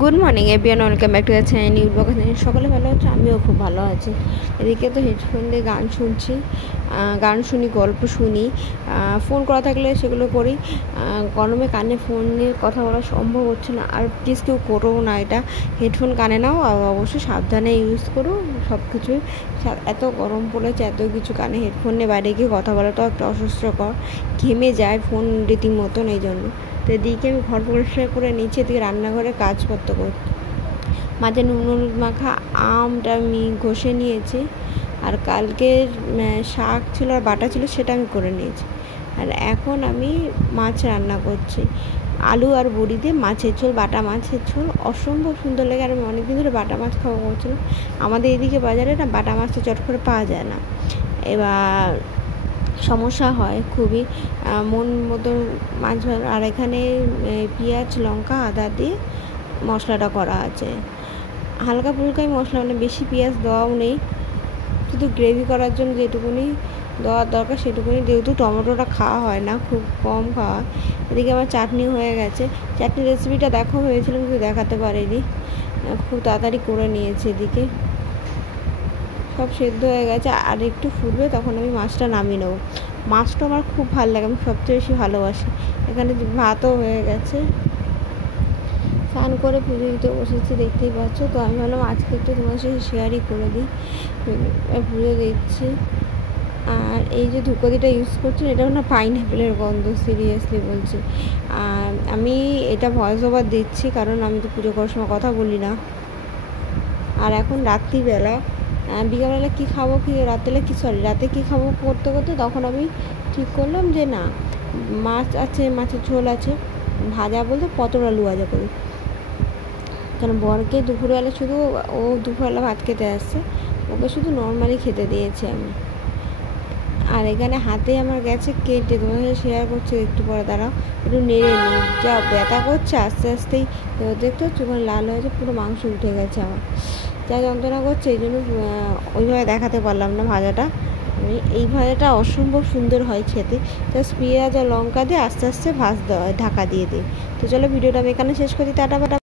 Good morning everyone, welcome back to the channel new blog. সকালে ভালো আছে, আমিও খুব ভালো আছি। এদিকে তো হেডফোন দিয়ে গান শুনছি, গান শুনি, গল্প শুনি, ফোন করা থাকলে সেগুলো করি। গরমে কানে ফোন নিয়ে কথা বলা সম্ভব হচ্ছে না, আর প্লিজ কেউ করো না এটা। হেডফোন কানে নাও, আর অবশ্যই সাবধানে ইউজ করো সব কিছুই। এত গরম পড়েছে, এত কিছু কানে হেডফোন নিয়ে বাইরে গিয়ে কথা বলাটাও একটা অস্বস্তিকর, ঘেমে যায় ফোন রীতিমতন। এই জন্য তো এদিকে আমি ঘর পরিষ্কার করে নিচে দিকে রান্নাঘরে কাজপত্র করছি। মাঝে নুন হলুদ মাখা আমটা আমি ঘষে নিয়েছি, আর কালকের শাক ছিল আর বাটা ছিল, সেটা আমি করে নিয়েছি। আর এখন আমি মাছ রান্না করছি, আলু আর বড়ি দিয়ে মাছের ঝোল, বাটা মাছের ঝোল অসম্ভব সুন্দর লাগে। আর আমি অনেকদিন ধরে বাটা মাছ খাওয়া করছিলাম। আমাদের এদিকে বাজারে না বাটা মাছটা চট করে পাওয়া যায় না, এবার সমস্যা হয় খুবই, মন মতো মাছ ভালো। আর এখানে পেঁয়াজ লঙ্কা আদা দিয়ে মশলাটা করা আছে, হালকা ফুলকাই মশলা, মানে বেশি পেঁয়াজ দেওয়াও নেই, শুধু গ্রেভি করার জন্য যেটুকুনি দেওয়ার দরকার সেটুকুনি। যেহেতু টমেটোটা খাওয়া হয় না, খুব কম খাওয়া হয়। এদিকে আমার চাটনি হয়ে গেছে, চাটনি রেসিপিটা দেখা হয়েছিল কিন্তু দেখাতে পারিনি, খুব তাড়াতাড়ি করে নিয়েছি। এদিকে সব সেদ্ধ হয়ে গেছে, আর একটু ফুটবে তখন আমি মাছটা নামিয়ে নেবো। মাছটা আমার খুব ভালো লাগে, আমি সবচেয়ে বেশি ভালোবাসি। এখানে ভাতও হয়ে গেছে, স্নান করে পুজো দিতে বসেছি, দেখতেই পাচ্ছ। তো আমি ভাবলাম আজকে একটু তোমার সাথে শেয়ারই করে দিই, পুজো দিচ্ছি। আর এই যে ধূপকাঠিটা ইউজ করছি, এটাও না পাইনঅ্যাপেলের গন্ধ, সিরিয়াসলি বলছি। আর আমি এটা ভয়েস ওভার দিচ্ছি কারণ আমি তো পুজো করার সময় কথা বলি না। আর এখন রাত্রিবেলা, বিকালবেলা কী খাবো, রাতে কী খাবো করতে করতে তখন আমি ঠিক করলাম যে না, মাছ আছে, মাছের ঝোল আছে, ভাজা বলতে পটল আলু ভাজা করি। কারণ বরকে দুপুরবেলা শুধু, ও দুপুরবেলা ভাত খেতে আসছে, ওকে শুধু নর্মালি খেতে দিয়েছি আমি। আর এখানে হাতে আমার গেছে কেটে, তোমার সাথে শেয়ার করছি একটু পরে, দাঁড়াও একটু নেড়ে নিই, যা ব্যথা করছে আস্তে আস্তেই। দেখতে হচ্ছে ওখানে লাল হয়েছে, পুরো মাংস উঠে গেছে আমার, যা যন্ত্রণা করছে। এই জন্য ওইভাবে দেখাতে পারলাম না ভাজাটা। এই ভাজাটা অসম্ভব সুন্দর হয় খেতে, জাস্ট পেঁয়াজ আর লঙ্কা দিয়ে আস্তে আস্তে ভাজতে হয়, ঢাকা দিয়ে দিই। তো চলো ভিডিওটা আমি এখানে শেষ করি, টাটা বাটা।